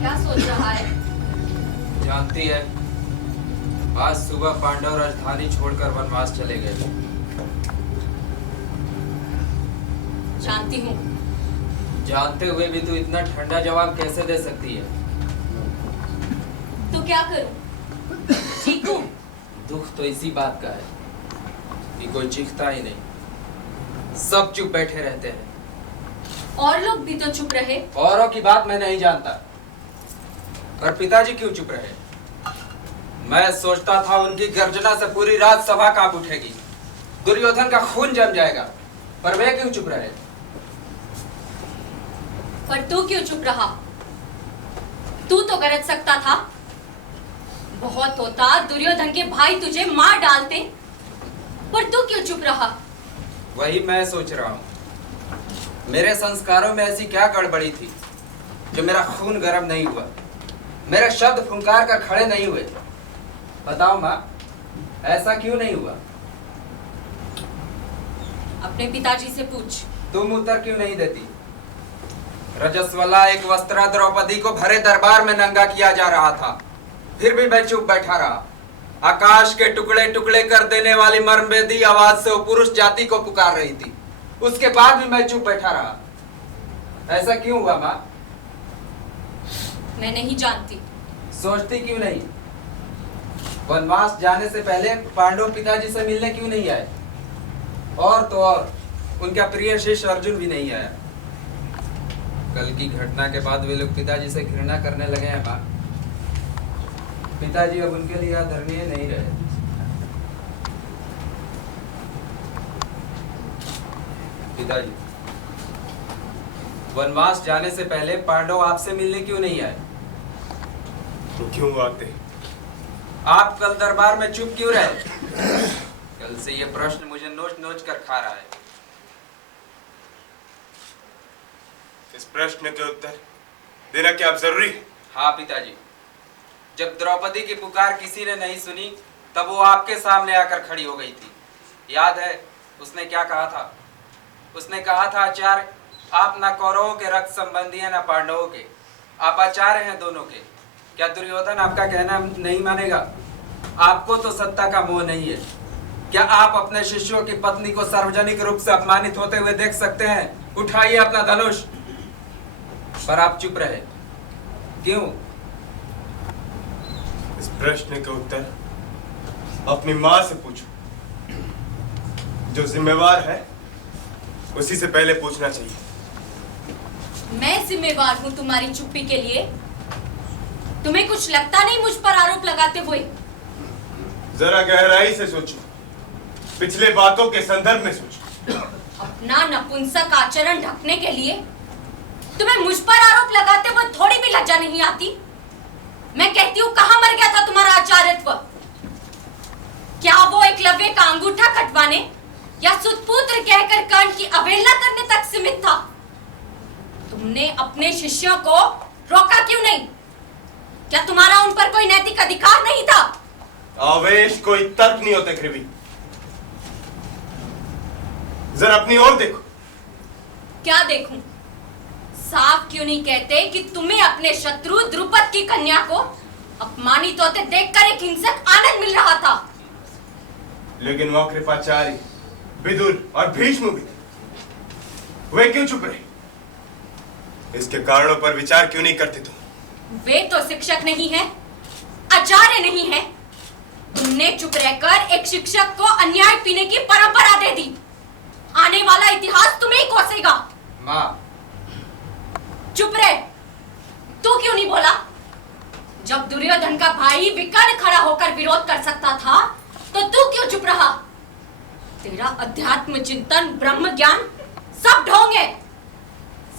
क्या सोच रहा है? जानती है, आज सुबह पांडव राजधानी छोड़कर वनवास चले गए। जानती हूँ। जानते हुए भी तू इतना ठंडा जवाब कैसे दे सकती है? तो क्या करूं? चीखूं? दुख तो इसी बात का है कि कोई चीखता ही नहीं, सब चुप बैठे रहते हैं। और लोग भी तो चुप रहे। औरों की बात मैं नहीं जानता, पर पिताजी क्यों चुप रहे? मैं सोचता था उनकी गर्जना से पूरी रात सभा कांप उठेगी, दुर्योधन का खून जम जाएगा, पर वे क्यों चुप रहे? पर तू क्यों चुप रहा? तू तो गरज सकता था। बहुत होता दुर्योधन के भाई तुझे मार डालते, पर तू क्यों चुप रहा? वही मैं सोच रहा हूँ। मेरे संस्कारों में ऐसी क्या गड़बड़ी थी जो मेरा खून गर्म नहीं हुआ, मेरे शब्द फुंकार कर खड़े नहीं हुए? बताओ माँ, ऐसा क्यों नहीं हुआ? अपने पिताजी से पूछ। तुम उत्तर क्यों नहीं देती? रजस्वला एक वस्त्रा द्रौपदी को भरे दरबार में नंगा किया जा रहा था, फिर भी मैं चुप बैठा रहा। आकाश के टुकड़े टुकड़े कर देने वाली मर्मभेदी आवाज से वो पुरुष जाति को पुकार रही थी, उसके बाद भी मैं चुप बैठा रहा। ऐसा क्यों हुआ माँ? मैं नहीं जानती। सोचती क्यों नहीं? वनवास जाने से पहले पांडव पिताजी से मिलने क्यों नहीं आए? और तो और उनका प्रिय शिष्य अर्जुन भी नहीं आया। कल की घटना के बाद वे लोग पिताजी से घृणा करने लगे हैं माँ। पिताजी अब उनके लिए आदरणीय नहीं रहे। पिताजी, वनवास जाने से पहले पांडव आपसे मिलने क्यों नहीं आए? तो क्यों आते? आप कल दरबार में चुप क्यों रहे? कल से ये प्रश्न मुझे नोच नोच कर खा रहा है। इस प्रश्न के उत्तर देना क्या अब जरूरी है? हाँ पिताजी, जब द्रौपदी की पुकार किसी ने नहीं सुनी, तब वो आपके सामने आकर खड़ी हो गई थी। याद है उसने क्या कहा था? उसने कहा था, आचार्य आप ना कौरवों के रक्त संबंधी हैं ना पांडवों के, आप आचार्य हैं दोनों के। क्या दुर्योधन आपका कहना नहीं मानेगा? आपको तो सत्ता का मोह नहीं है। क्या आप अपने शिष्यों की पत्नी को सार्वजनिक रूप से अपमानित होते हुए देख सकते हैं? उठाइए अपना धनुष। पर आप चुप रहे, क्यों? इस प्रश्न का उत्तर अपनी माँ से पूछो। जो जिम्मेवार है उसी से पहले पूछना चाहिए। मैं जिम्मेवार हूँ तुम्हारी चुप्पी के लिए? तुम्हें कुछ लगता नहीं मुझ पर आरोप लगाते हुए? जरा गहराई से सोचो, पिछले बातों के संदर्भ में सोचो। अपना नपुंसक आचरण ढकने के लिए तुम्हें मुझ पर आरोप लगाते हुए थोड़ी भी लज्जा नहीं आती? मैं कहती हूँ, कहाँ मर गया था तुम्हारा आचार्यत्व? क्या वो एकलव्य का अंगूठा कटवाने या सुतपुत्र कहकर कर्ण की अवहेलना करने तक सीमित था? तुमने अपने शिष्यों को रोका क्यों नहीं? क्या तुम्हारा उन पर कोई नैतिक अधिकार नहीं था? आवेश कोई तर्क नहीं होते कृवि। जरा अपनी ओर देखो। क्या देखूं? साफ क्यों नहीं कहते कि तुम्हें अपने शत्रु द्रुपद की कन्या को अपमानित होते देखकर एक हिंसक आनंद मिल रहा था? लेकिन वह कृपाचार्य, विदुर और भीष्म भी, वे क्यों चुप रहे? इसके कारणों पर विचार क्यों नहीं करते तुम? वे तो शिक्षक नहीं है, आचार्य नहीं है। तुमने चुप रहकर एक शिक्षक को अन्याय पीने की परंपरा दे दी। आने वाला इतिहास तुम्हें ही कोसेगा। माँ, चुप रहे। तू क्यों नहीं बोला? जब दुर्योधन का भाई विकर्ण खड़ा होकर विरोध कर सकता था, तो तू क्यों चुप रहा? तेरा अध्यात्म चिंतन, ब्रह्म ज्ञान सब ढोंग है।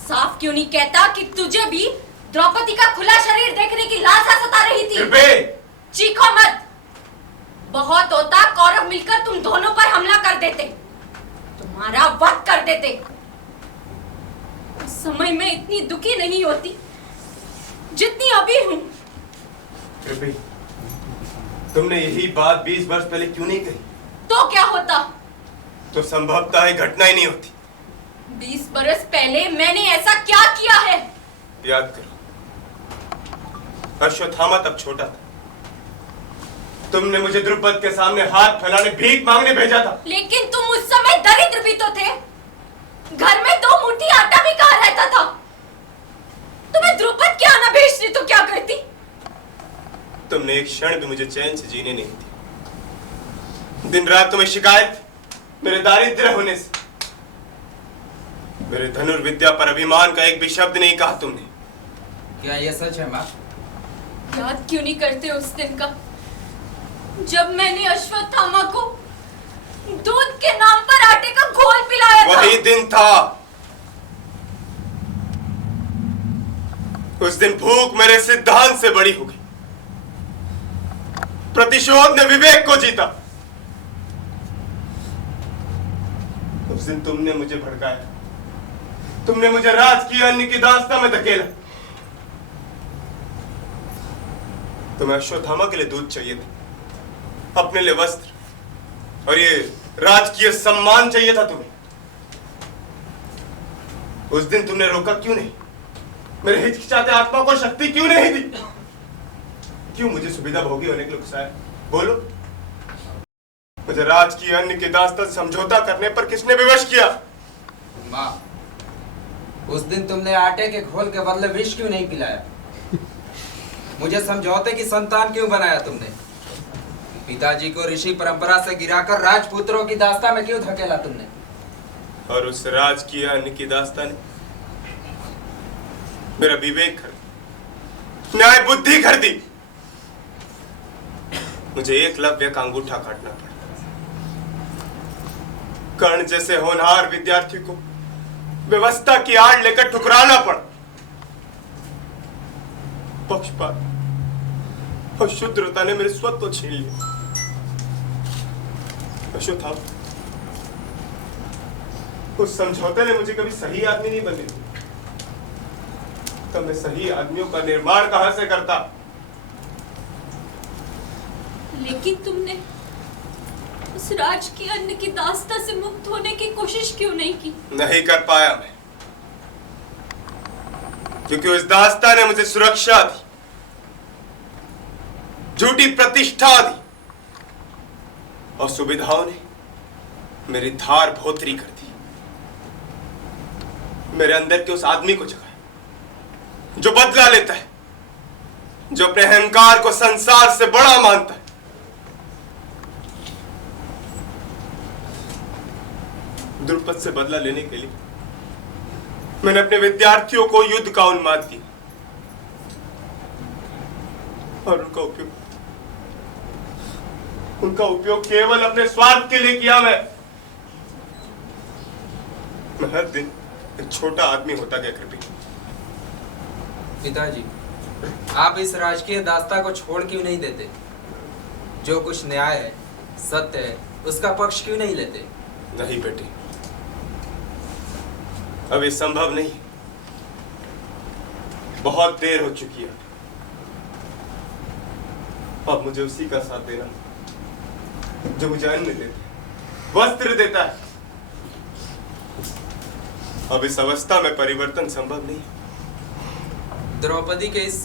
साफ क्यों नहीं कहता कि तुझे भी द्रौपदी का खुला शरीर देखने की लालसा सता रही थी? चीखो मत। बहुत होता कौरव मिलकर तुम दोनों पर हमला कर देते, तुम्हारा वध कर देते। उस समय मैं इतनी दुखी नहीं होती जितनी अभी हूं। कृपी, तुमने यही बात 20 वर्ष पहले क्यों नहीं कही? तो क्या होता? तो संभवतः ये घटना ही नहीं होती। 20 बरस पहले मैंने ऐसा क्या किया है? याद करो। अश्वत्थामा तब छोटा था। तुमने मुझे द्रुपद के सामने हाथ फैलाने, भीख मांगने भेजा था। लेकिन तुम उस समय दरिद्र भी तो थे। घर में 2 मुट्ठी आटा भी कहाँ रहता था। तुम्हें द्रुपद के आना भेजती तो क्या करती? तुमने एक क्षण भी मुझे चैन से जीने नहीं दी। दिन रात तुम्हें शिकायत मेरे दारिद्र्य होने से। मेरे धनुर्विद्या पर अभिमान का एक भी शब्द नहीं कहा तुमने। क्या यह सच है माँ? याद क्यों नहीं करते उस दिन का, जब मैंने अश्वत्थामा को दूध के नाम पर आटे का घोल पिलाया था? वही दिन था। उस दिन भूख मेरे सिद्धांत से बड़ी हो गई। प्रतिशोध ने विवेक को जीता। उस दिन तुमने मुझे भड़काया, तुमने मुझे राजकीय अन्न की दास्ता में धकेला। तुम्हें अश्वत्थामा के लिए दूध चाहिए था, अपने लिए वस्त्र, और ये राजकीय सम्मान चाहिए था तुम्हें। उस दिन तुमने रोका क्यों नहीं? मेरे हिचकिचाते आत्मा को शक्ति क्यों नहीं दी? क्यों मुझे सुविधा भोगी होने के लिए उकसाया? बोलो। मुझे राजकीय अन्न की दास्ता से समझौता करने पर किसने विवश किया? माँ, उस दिन तुमने आटे के घोल के बदले विष क्यों नहीं पिलाया? मुझे समझौते की संतान क्यों बनाया तुमने? पिताजी को ऋषि परंपरा से गिराकर राजपुत्रों की दास्ता में क्यों धकेला तुमने? और उस राजकीय अन्न की दास्ता ने मेरा विवेक खरीद, न्याय बुद्धि खरीदी। मुझे एकलव्य का अंगूठा काटना पड़ा। कर्ण जैसे होनहार विद्यार्थी को व्यवस्था की आड़ लेकर ठुकराना पड़ा। पक्षपात और शुद्रता ने मेरे स्वत्व छीन लिए। अश्वत्थामा, उस समझौते ने मुझे कभी सही आदमी नहीं बनने दिया। तब मैं सही आदमियों का निर्माण कहां से करता? लेकिन तुमने उस राजकीय अन्न की दास्ता से मुक्त होने की कोशिश क्यों नहीं की? नहीं कर पाया मैं, क्योंकि उस दास्ता ने मुझे सुरक्षा दी, झूठी प्रतिष्ठा दी, और सुविधाओं ने मेरी धार भोतरी कर दी। मेरे अंदर के उस आदमी को जगाया जो बदला लेता है, जो अपने अहंकार को संसार से बड़ा मानता है। द्रुपद से बदला लेने के लिए मैंने अपने विद्यार्थियों को युद्ध का उन्माद दिया, और उनका उपयोग केवल अपने स्वार्थ के लिए किया। मैं हर दिन एक छोटा आदमी होता गया। कृपया पिताजी, आप इस राजकीय दास्ता को छोड़ क्यों नहीं देते? जो कुछ न्याय है, सत्य है, उसका पक्ष क्यों नहीं लेते? नहीं बेटे, अब ये संभव नहीं। बहुत देर हो चुकी है। अब मुझे उसी का साथ देना जो मुझे अन्न देता है, वस्त्र देता है। अब इस अवस्था में परिवर्तन संभव नहीं। द्रौपदी के इस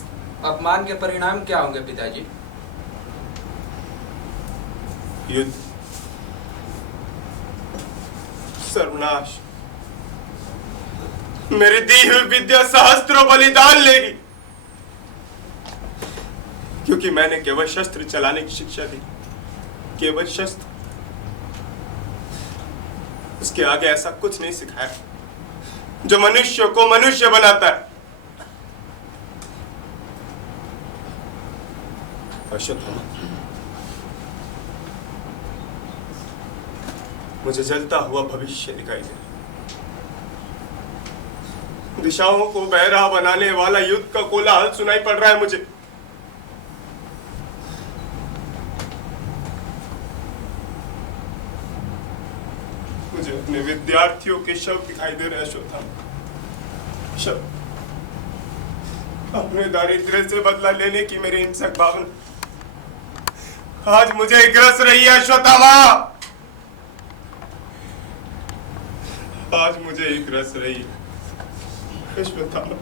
अपमान के परिणाम क्या होंगे पिताजी? युद्ध, सर्वनाश। मेरी दी हुई विद्या सहस्त्रों बलिदान लेगी, क्योंकि मैंने केवल शस्त्र चलाने की शिक्षा दी। केवल शस्त्र, उसके आगे ऐसा कुछ नहीं सिखाया जो मनुष्य को मनुष्य बनाता है। अश्वत्थामा, मुझे जलता हुआ भविष्य दिखाई दे। दिशाओं को बहरा बनाने वाला युद्ध का कोलाहल सुनाई पड़ रहा है मुझे। मुझे अपने विद्यार्थियों के शव दिखाई दे रहे हैं। अश्वत्थामा, शव। अपने दारिद्र्य से बदला लेने की मेरी हिंसक भावना आज मुझे ग्रस रही है। अश्वत्थामा, आज मुझे ग्रस रही है। अश्वत्थामा।